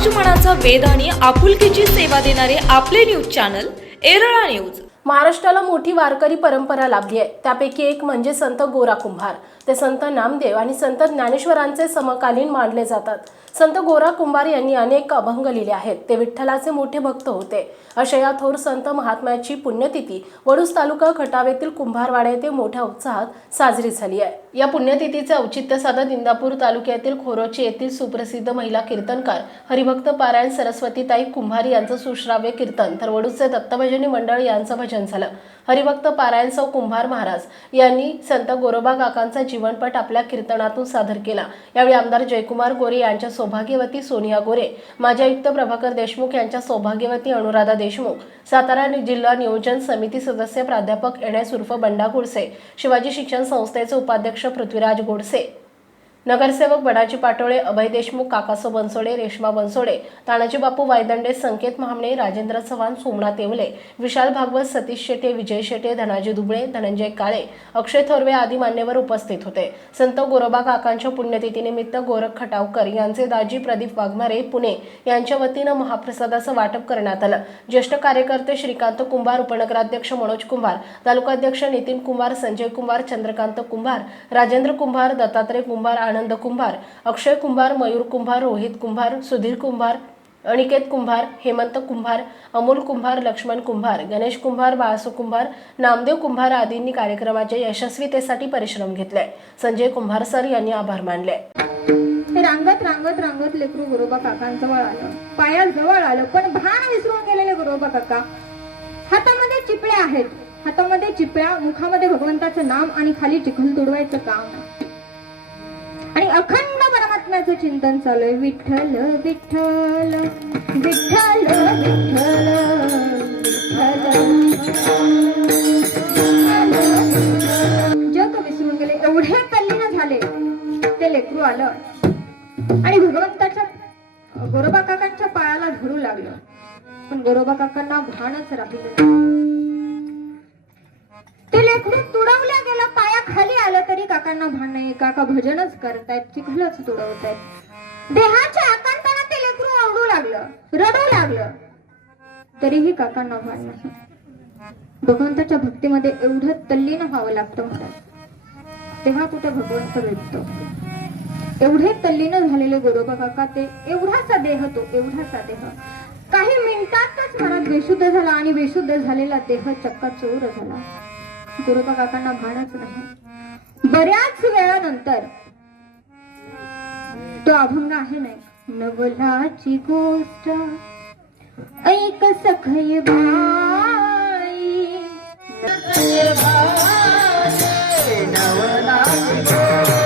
समाजमनाचा वेध आणि आपुलकीची सेवा देणारे आपले न्यूज चॅनल एरळा न्यूज। महाराष्ट्राला मोठी वारकरी परंपरा लाभली आहे। त्यापैकी एक म्हणजे संत गोरा कुंभार। ते संत नामदेव आणि संत ज्ञानेश्वरांचे समकालीन मानले जातात। संत गोरा कुंभार यांनी अनेक अभंग लिहिले आहेत। ते विठ्ठलाचे मोठे भक्त होते। अशा या थोर संत महात्म्याची पुण्यतिथी वडूज तालुका खटाव येथील कुंभारवाडा येथे मोठ्या उत्साहात साजरी झाली आहे। या पुण्यतिथीचे औचित्य साधत इंदापूर तालुक्यातील खोरोची येथील सुप्रसिद्ध महिला कीर्तनकार हरिभक्त पारायण सरस्वतीताई कुंभार यांचं सुश्राव्य कीर्तन तर वडूजचे दत्तभजनी मंडळ यांचं भजन झालं। हरिभक्त पारायण सौ कुंभार महाराज यांनी संत गोरोबा काकांचा जीवनपट आपल्या कीर्तनातून सादर केला। यावेळी आमदार जयकुमार गोरे यांच्या सौभाग्यवती सोनिया गोरे, माजी आयुक्त प्रभाकर देशमुख यांच्या सौभाग्यवती अनुराधा देशमुख, सातारा जिल्हा नियोजन समिती सदस्य प्राध्यापक एनएस उर्फ बंडा गोडसे, शिवाजी शिक्षण संस्थेचे उपाध्यक्ष पृथ्वीराज गोडसे, नगरसेवक बडाजी पाटोळे, अभय देशमुख, काकासो बनसोडे, रेश्मा बनसोडे, तानाजी बापू वायदंडे, संकेत महामणे, राजेंद्र चव्हाण, सोमनाथ येवले, विशाल भागवत, सतीश शेटे, विजय शेटे, धनाजी दुबळे, धनंजय काळे, अक्षय थोरवे आदी मान्यवर उपस्थित होते। संत गोरोबा काकांच्या पुण्यतिथीनिमित्त गोरख खटावकर यांचे दाजी प्रदीप वाघमारे पुणे यांच्या वतीनं महाप्रसादाचं वाटप करण्यात आलं। ज्येष्ठ कार्यकर्ते श्रीकांत कुंभार, उपनगराध्यक्ष मनोज कुंभार, तालुकाध्यक्ष नितीन कुंभार, संजय कुंभार, चंद्रकांत कुंभार, राजेंद्र कुंभार, दत्तात्रय कुंभार, आनंद कुंभार, अक्षय कुंभार, मयूर कुंभार, रोहित कुंभार, सुधीर कुंभार, अनिकेत कुंभार, हेमंत कुंभार, अमोल कुंभार, लक्ष्मण कुंभार, गणेश कुंभार, बाळासो कुंभार, नामदेव कुंभार आदींनी कार्यक्रमाच्या यशस्वीतेसाठी परिश्रम घेतले। संजय कुंभार सर यांनी आभार मानले। रांगत रांगत रांगत लेकरू गोरोबा काकांजवळ आलं, पायाजवळ आलं, पण भान विसरून गेलेले गोरोबा काका। हातामध्ये चिपळ्या आहेत, हातामध्ये चिपळ्या, मुखामध्ये भगवंताचं नाम आणि खाली चिखल तुडवायचं काम आणि अखंड परमात्म्याचं चिंतन चालू आहे। विठ्ठल विठ्ठल विठ्ठल विठ्ठल जग विसरून गेले, एवढे तल्लीन झाले। ते लेकरू आलं आणि भगवंताच्या गोरोबा काकांच्या पायाला धरू लागलं, पण गोरोबा काकांना भानच राहिलं। ते लेकरू तुडवल्या गेलं, पाया खाली आलं तरी काकांना भान नाही। काका भजनच करतायत, चिखलच तुडवतायत। देहाच्या आकांताना ते लेकरू ओरडू लागलं, रडू लागलं, तरीही काकांना भान नाही। भगवंताच्या भक्तीमध्ये एवढं तल्लीन व्हावं लागतं महाराज, तेव्हा कुठे भगवंत भेटतो। एवढे तल्लीन झालेले गोरोबा काका, ते एवढासा देह, तो एवढासा देह काही मिनिटातच महाराज बेशुद्ध झाला आणि बेशुद्ध झालेला देह चक्काचूर झाला। गोरोबा काकांना भानच नाही। बऱ्याच वेळानंतर तो अभंग आहे नाही, नवलाची गोष्ट ऐक सखई बाई, नवलाची गोष्ट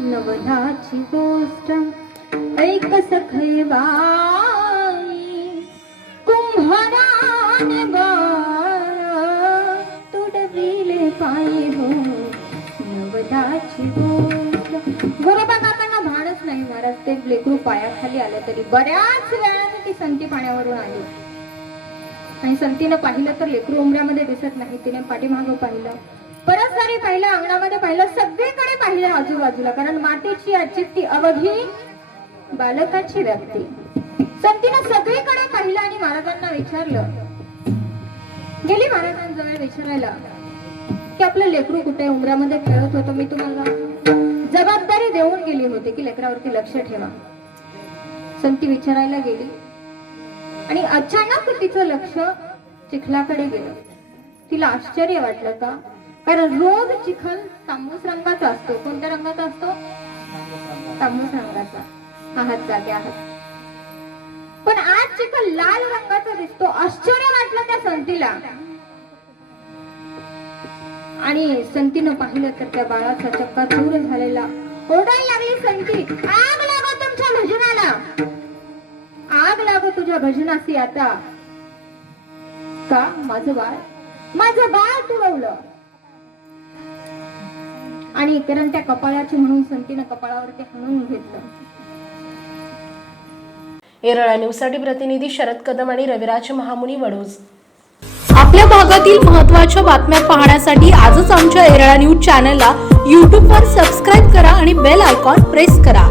नवलाची गोष्ट ऐक सखई बाई, कुंभाराने तुडविले पायी हो नवलाची गोष्ट। गोरोबा काकांना भानच नाही महाराज। ते लेकरू पायाखाली आलं तरी बऱ्याच वेळाने ती संती पाण्यावरून आली आणि संतीनं पाहिलं तर लेकरू उमऱ्यामध्ये दिसत नाही। तिने पाठीमागं पाहिलं, परत सारी पाहिलं, अंगणामध्ये पाहिलं, सगळीकडे पाहिलं आजूबाजूला, कारण मातेची अचित्ती अवघी बालकाची व्यक्ती। संतीनं सगळीकडे पाहिलं आणि महाराजांना विचारलं, गेली महाराजांजवळ विचारायला की आपलं लेकरू कुठे उमऱ्यामध्ये खेळत होतं, मी तुम्हाला जबाबदारी देऊन गेली होती की लेकरावरती लक्ष ठेवा। संती विचारायला गेली आणि अचानक तिचं लक्ष चिखलाकडे गेलं। तिला आश्चर्य वाटलं का, कारण रोज चिखल तांबूस रंगाचा असतो। कोणत्या रंगाचा असतो? तांबूस रंगाचा। आहात जागे आहात, पण आज चिखल लाल रंगाचा दिसतो। आश्चर्य वाटलं त्या संतीला आणि संतीनं पाहिलं तर त्या बाळाचा चक्काचूर झालेला. ओरडायला लागली संती, आग लागो तुमच्या भजनाला, आग लागो तुझ्या भजनासी आता. का माझं बाळ तुडवलं. आणि कारण त्या कपाळाची म्हणून संतीनं कपाळावरती हाणून घेतलं. येरळा न्यूजसाठी प्रतिनिधी शरद कदम आणि रविराज महामुनी वडोज. आपल्या भागातील महत्त्वाच्या बातम्या पाहण्यासाठी आजच आमच्या येरळा न्यूज चॅनलला यूट्यूबवर सबस्क्राईब करा आणि बेल आयकॉन प्रेस करा.